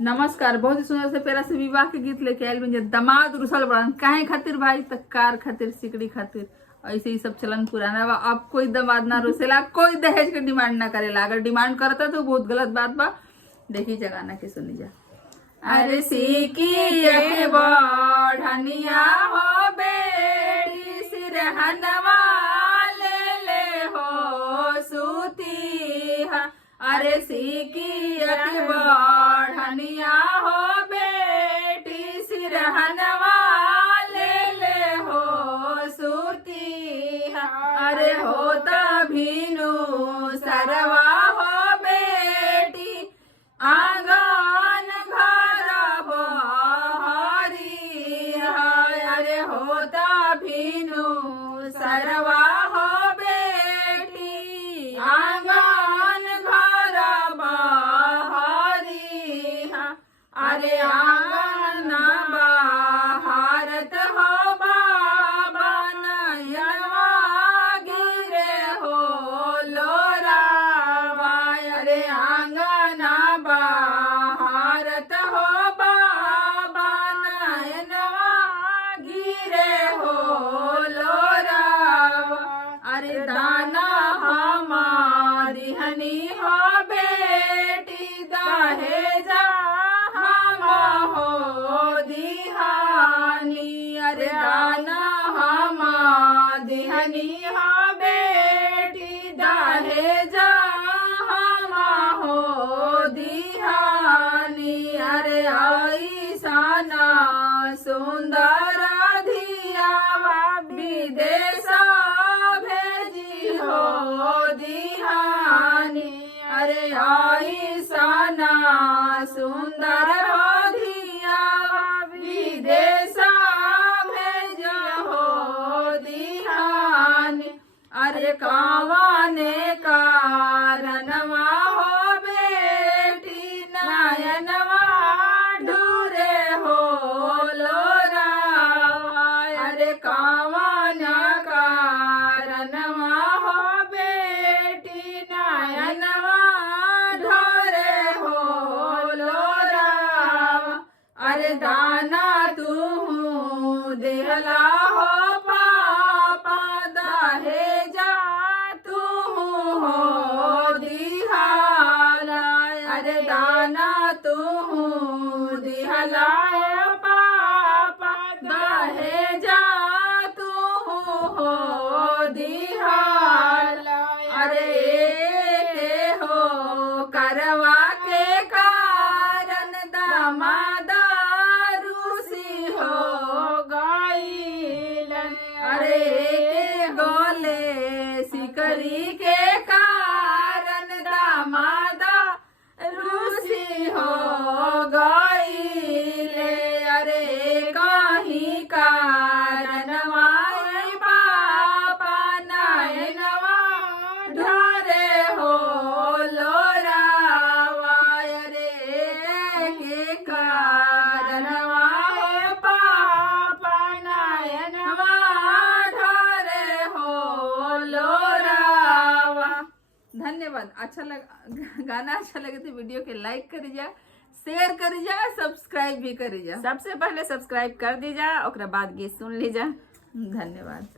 नमस्कार। बहुत ही सुंदर से प्यारा से विवाह के गीत लेके आयल बन दामाद रुसल बड़न काहे खातिर भाई, त कार खातिर, सिकड़ी खातिर। ऐसे ही सब चलन पुराना बा। अब कोई दामाद ना रुसेला, कोई दहेज के डिमांड ना करेला। अगर डिमांड करता तो बहुत गलत बात बा। देखी जा गाना के सुनी जा। अरे सीकी एक बढ़निया हो बेटी सिरहनवा ले हो सूती हा। अरे सीकी एक बढ़निया हो बेटी सिरहनवा ले हो सूती हा। अरे होता भीनु सरवा हो बेटी आंगन घर हो हरी है। अरे होता भीनु सरवा हो बेटी आंगन घर बहरी है। अरे आंगन बहारत हो बाबा नयनवा गिरे हो लोरा। अरे आंगन बहारत हो बाबा नयनवा गिरे हो लोरा। अरे दाना हमारी हनी हो बेटी दहेजा हम हो दिहानी। अरे दाना हमारी हनी हो बेटी दहेजा हम हो दिहानी। अरे ऐसा सुंदर धियावा विदेश भेजी हो दिहानी। अरे ऐसा सुंदर हो धियावा विदेश भेज हो दिहानी। अरे कावाने कारणवा हो बेटी नयनवा ढूरे हो लोरा। अरे कावाना कारणवा हो बेटी नयनवा ढूरे हो लोरा। अरे दाना तू देहला हो पापा दहेजा तू हो दिहाला। अरे दाना तू दिहला पापा दहेजा तू हो दिहाला। अरे के हो करवा के कारण दामादा रूसी हो गईलन। अरे के गोले सिकरी के कारण दामादा रूसी हो गईले। अरे कहीं कारण माई पापा नयनवा ढरे हो लोरावा। अरे के कारण माई पापा नयनवा ढरे हो लोरावा। धन्यवाद। अच्छा लगा गाना, अच्छा लगे तो वीडियो के लाइक करी जा, शेयर करी जा, सब्सक्राइब भी करी जा। सबसे पहले सब्सक्राइब कर दीजा, ओकरा बाद गीत सुन लीजा। धन्यवाद।